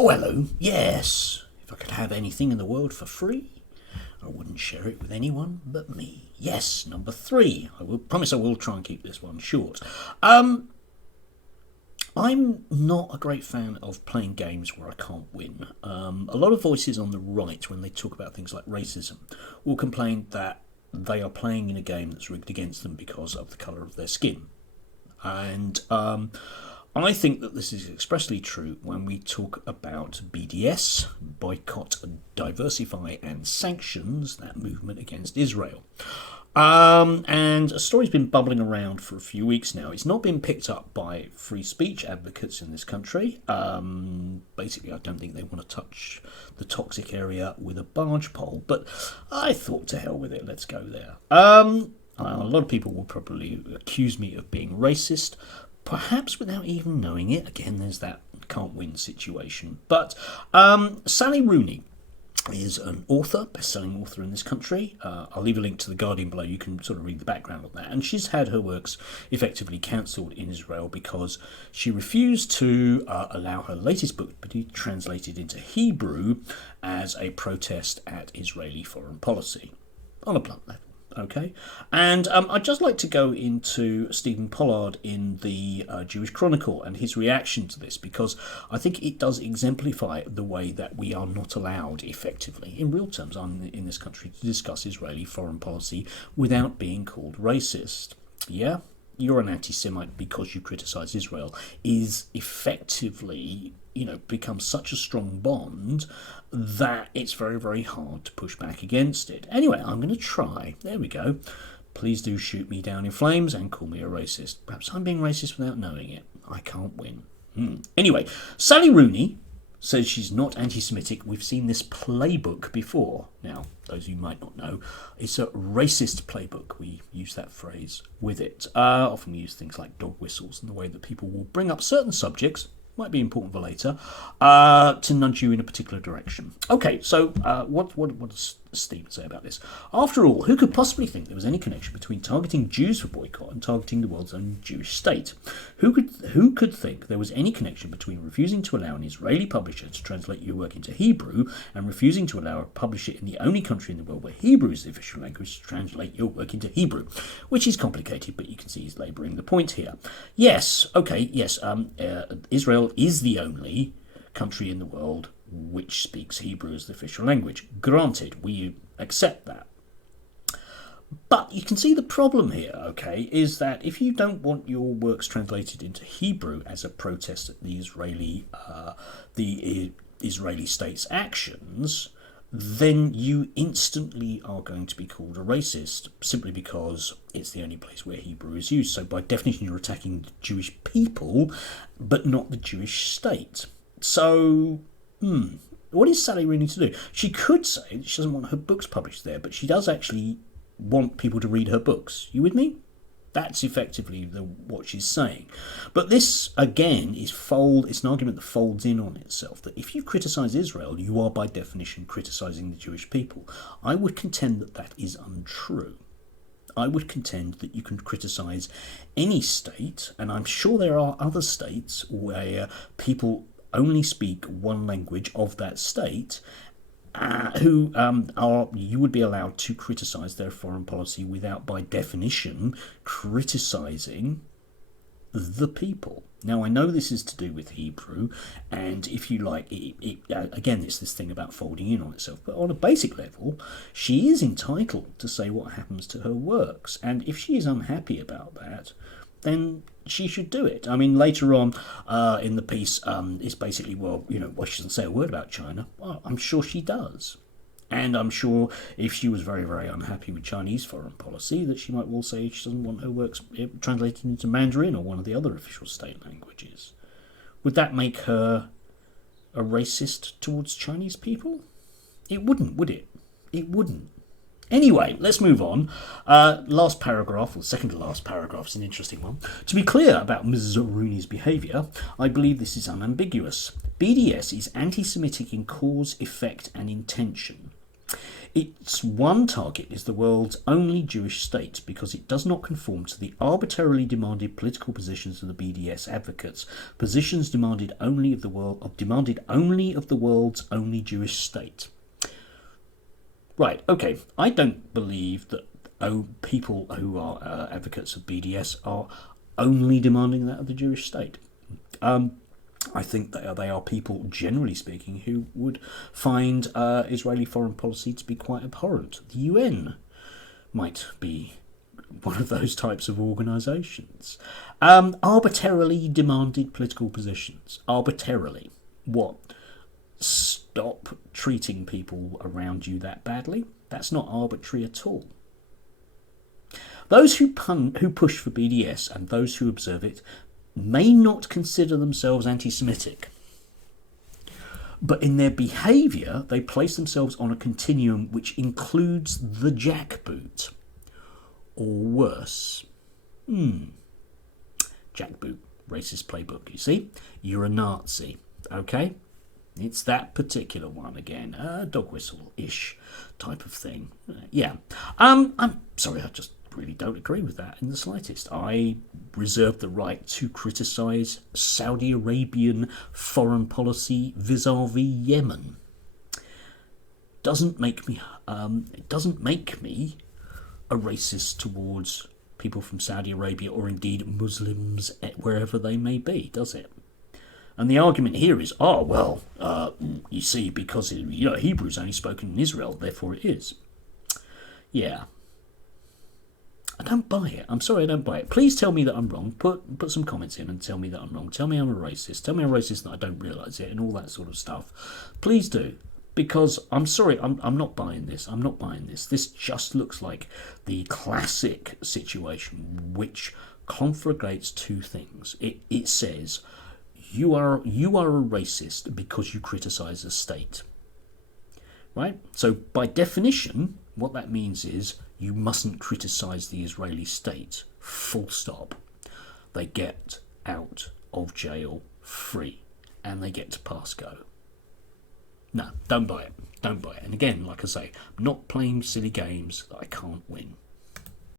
Oh, hello. Yes. If I could have anything in the world for free, I wouldn't share it with anyone but me. Yes, number 3. I will promise I will try and keep this one short. I'm not a great fan of playing games where I can't win. A lot of voices on the right, when they talk about things like racism, will complain that they are playing in a game that's rigged against them because of the colour of their skin. And I think that this is expressly true when we talk about BDS, Boycott, Diversify and Sanctions, that movement against Israel. And a story's been bubbling around for a few weeks now. It's not been picked up by free speech advocates in this country. Basically, I don't think they want to touch the toxic area with a barge pole, but I thought, to hell with it, let's go there. A lot of people will probably accuse me of being racist, perhaps without even knowing it. Again, there's that can't win situation. But Sally Rooney is an author, best-selling author in this country. I'll leave a link to The Guardian below. You can sort of read the background on that. And she's had her works effectively cancelled in Israel because she refused to allow her latest book to be translated into Hebrew as a protest at Israeli foreign policy, on a blunt level. Okay, and I'd just like to go into Stephen Pollard in the Jewish Chronicle and his reaction to this, because I think it does exemplify the way that we are not allowed effectively, in real terms, in this country, to discuss Israeli foreign policy without being called racist. Yeah, you're an anti-Semite because you criticise Israel is effectively, becomes such a strong bond that it's very, very hard to push back against it. Anyway, I'm going to try. There we go. Please do shoot me down in flames and call me a racist. Perhaps I'm being racist without knowing it. I can't win. Anyway, Sally Rooney says she's not anti-Semitic. We've seen this playbook before. Now, those of you might not know, it's a racist playbook. We use that phrase with it. Often we use things like dog whistles and the way that people will bring up certain subjects, might be important for later, to nudge you in a particular direction. Okay, so what does Stephen say about this? After all, who could possibly think there was any connection between targeting Jews for boycott and targeting the world's own Jewish state? Who could think there was any connection between refusing to allow an Israeli publisher to translate your work into Hebrew and refusing to allow a publisher in the only country in the world where Hebrew is the official language to translate your work into Hebrew? Which is complicated, but you can see he's labouring the point here. Yes, Israel is the only country in the world which speaks Hebrew as the official language. Granted, we accept that. But you can see the problem here, okay, is that if you don't want your works translated into Hebrew as a protest at the Israeli state's actions, then you instantly are going to be called a racist simply because it's the only place where Hebrew is used. So by definition, you're attacking the Jewish people, but not the Jewish state. So, what is Sally Rooney to do? She could say that she doesn't want her books published there, but she does actually want people to read her books. You with me? That's effectively what she's saying. But this, again, it's an argument that folds in on itself, that if you criticise Israel, you are by definition criticising the Jewish people. I would contend that that is untrue. I would contend that you can criticise any state, and I'm sure there are other states where people only speak one language of that state, you would be allowed to criticise their foreign policy without, by definition, criticising the people. Now, I know this is to do with Hebrew, and if you like, again, it's this thing about folding in on itself, but on a basic level, she is entitled to say what happens to her works, and if she is unhappy about that, then she should do it. I mean, later on in the piece, it's basically, she doesn't say a word about China. Well, I'm sure she does. And I'm sure if she was very, very unhappy with Chinese foreign policy, that she might well say she doesn't want her works translated into Mandarin or one of the other official state languages. Would that make her a racist towards Chinese people? It wouldn't, would it? It wouldn't. Anyway, let's move on. Last paragraph, or second to last paragraph, is an interesting one. To be clear about Mrs. Rooney's behaviour, I believe this is unambiguous. BDS is anti-Semitic in cause, effect and intention. Its one target is the world's only Jewish state because it does not conform to the arbitrarily demanded political positions of the BDS advocates, positions demanded only of the world's only Jewish state. Right, okay, I don't believe that people who are advocates of BDS are only demanding that of the Jewish state. I think that they are people, generally speaking, who would find Israeli foreign policy to be quite abhorrent. The UN might be one of those types of organisations. Arbitrarily demanded political positions. Arbitrarily. What? Stop treating people around you that badly? That's not arbitrary at all. Those who push for BDS and those who observe it may not consider themselves anti-Semitic, but in their behaviour they place themselves on a continuum which includes the jackboot, or worse. Jackboot, racist playbook, you see? You're a Nazi, okay? It's that particular one again, dog whistle-ish type of thing. Yeah. I'm sorry, I just really don't agree with that in the slightest. I reserve the right to criticise Saudi Arabian foreign policy vis-a-vis Yemen. It doesn't make me a racist towards people from Saudi Arabia or indeed Muslims wherever they may be, does it? And the argument here is, you see, because Hebrew's only spoken in Israel, therefore it is. Yeah. I don't buy it. I'm sorry, I don't buy it. Please tell me that I'm wrong. Put some comments in and tell me that I'm wrong. Tell me I'm a racist. Tell me I'm racist and I don't realise it and all that sort of stuff. Please do. Because I'm sorry, I'm not buying this. I'm not buying this. This just looks like the classic situation which conflagrates two things. It says you are a racist because you criticise a state. Right? So by definition, what that means is you mustn't criticise the Israeli state. Full stop. They get out of jail free and they get to pass go. No, don't buy it. Don't buy it. And again, like I say, I'm not playing silly games that I can't win.